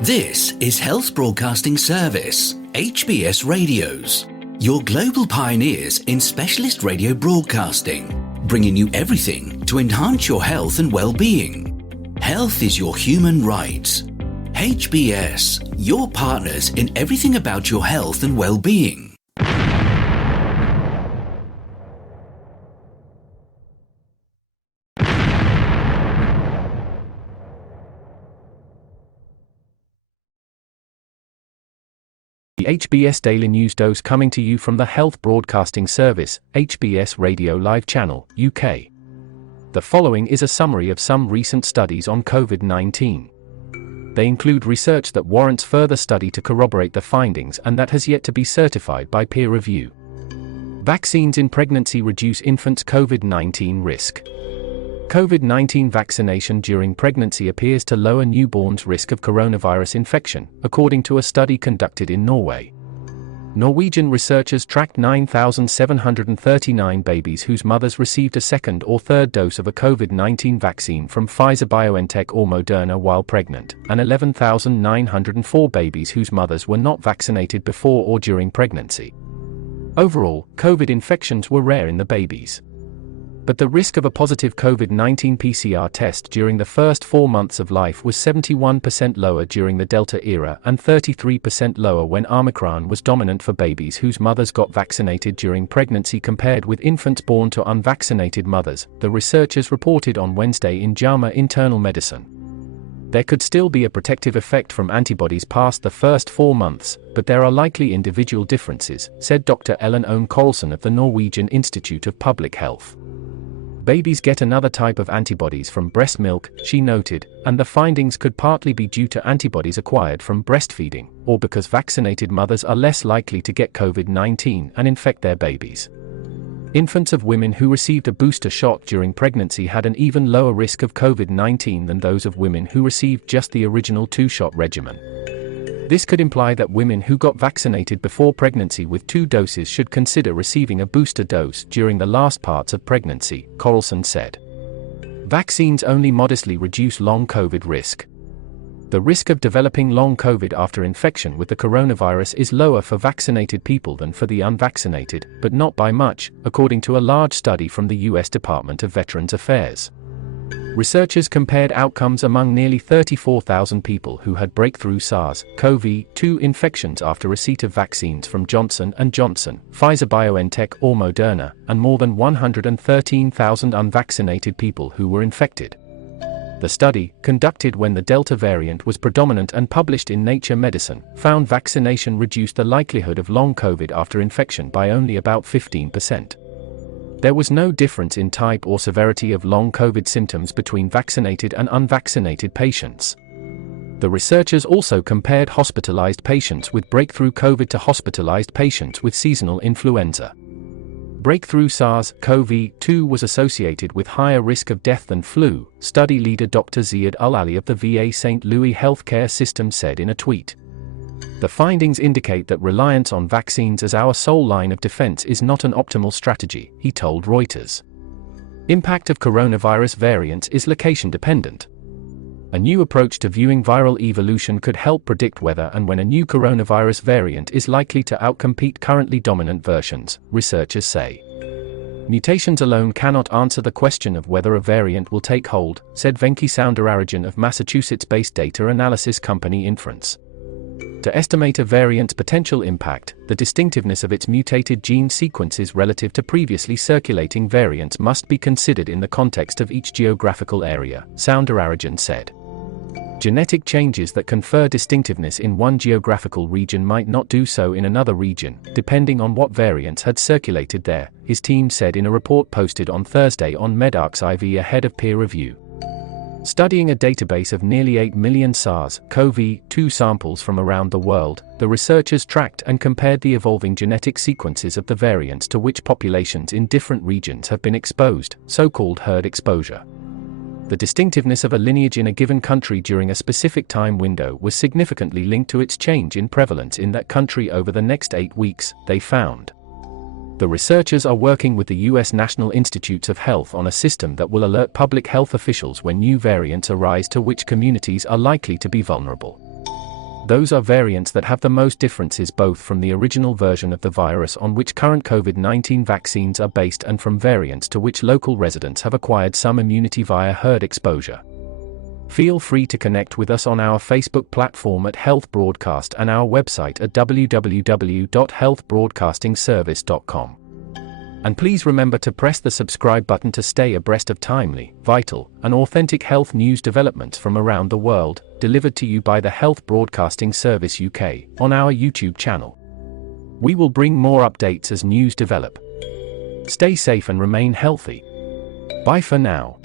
This is Health Broadcasting Service HBS Radios, your global pioneers in specialist radio broadcasting, bringing you everything to enhance your health and well-being. Health is your human right. HBS, your partners in everything about your health and well-being. The HBS Daily News Dose coming to you from the Health Broadcasting Service HBS Radio Live Channel, UK. The following is a summary of some recent studies on COVID-19. They include research that warrants further study to corroborate the findings and that has yet to be certified by peer review. Vaccines in pregnancy reduce infants' COVID-19 risk. COVID-19 vaccination during pregnancy appears to lower newborns' risk of coronavirus infection, according to a study conducted in Norway. Norwegian researchers tracked 9,739 babies whose mothers received a second or third dose of a COVID-19 vaccine from Pfizer-BioNTech or Moderna while pregnant, and 11,904 babies whose mothers were not vaccinated before or during pregnancy. Overall, COVID infections were rare in the babies. But the risk of a positive COVID-19 PCR test during the first 4 months of life was 71% lower during the Delta era and 33% lower when Omicron was dominant for babies whose mothers got vaccinated during pregnancy compared with infants born to unvaccinated mothers, the researchers reported on Wednesday in JAMA Internal Medicine. There could still be a protective effect from antibodies past the first 4 months, but there are likely individual differences, said Dr. Ellen Owen Carlson of the Norwegian Institute of Public Health. Babies get another type of antibodies from breast milk, she noted, and the findings could partly be due to antibodies acquired from breastfeeding, or because vaccinated mothers are less likely to get COVID-19 and infect their babies. Infants of women who received a booster shot during pregnancy had an even lower risk of COVID-19 than those of women who received just the original 2-shot regimen. This could imply that women who got vaccinated before pregnancy with 2 doses should consider receiving a booster dose during the last parts of pregnancy, Carlson said. Vaccines only modestly reduce long COVID risk. The risk of developing long COVID after infection with the coronavirus is lower for vaccinated people than for the unvaccinated, but not by much, according to a large study from the US Department of Veterans Affairs. Researchers compared outcomes among nearly 34,000 people who had breakthrough SARS-CoV-2 infections after receipt of vaccines from Johnson & Johnson, Pfizer-BioNTech or Moderna, and more than 113,000 unvaccinated people who were infected. The study, conducted when the Delta variant was predominant and published in Nature Medicine, found vaccination reduced the likelihood of long COVID after infection by only about 15%. There was no difference in type or severity of long COVID symptoms between vaccinated and unvaccinated patients. The researchers also compared hospitalized patients with breakthrough COVID to hospitalized patients with seasonal influenza. Breakthrough SARS-CoV-2 was associated with higher risk of death than flu, study leader Dr. Ziad Al-Ali of the VA St. Louis Healthcare System said in a tweet. The findings indicate that reliance on vaccines as our sole line of defense is not an optimal strategy, he told Reuters. Impact of coronavirus variants is location-dependent. A new approach to viewing viral evolution could help predict whether and when a new coronavirus variant is likely to outcompete currently dominant versions, researchers say. Mutations alone cannot answer the question of whether a variant will take hold, said Venki Soundararajan of Massachusetts-based data analysis company Inference. To estimate a variant's potential impact, the distinctiveness of its mutated gene sequences relative to previously circulating variants must be considered in the context of each geographical area, Soundararajan said. Genetic changes that confer distinctiveness in one geographical region might not do so in another region, depending on what variants had circulated there, his team said in a report posted on Thursday on medRxiv ahead of peer review. Studying a database of nearly 8 million SARS-CoV-2 samples from around the world, the researchers tracked and compared the evolving genetic sequences of the variants to which populations in different regions have been exposed, so-called herd exposure. The distinctiveness of a lineage in a given country during a specific time window was significantly linked to its change in prevalence in that country over the next 8 weeks, they found. The researchers are working with the U.S. National Institutes of Health on a system that will alert public health officials when new variants arise to which communities are likely to be vulnerable. Those are variants that have the most differences both from the original version of the virus on which current COVID-19 vaccines are based and from variants to which local residents have acquired some immunity via herd exposure. Feel free to connect with us on our Facebook platform at Health Broadcast and our website at www.healthbroadcastingservice.com. And please remember to press the subscribe button to stay abreast of timely, vital, and authentic health news developments from around the world, delivered to you by the Health Broadcasting Service UK on our YouTube channel. We will bring more updates as news develop. Stay safe and remain healthy. Bye for now.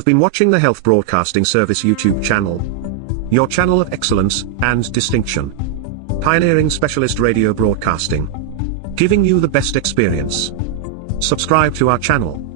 You've been watching the Health Broadcasting Service YouTube channel. Your channel of excellence and distinction. Pioneering specialist radio broadcasting. Giving you the best experience. Subscribe to our channel.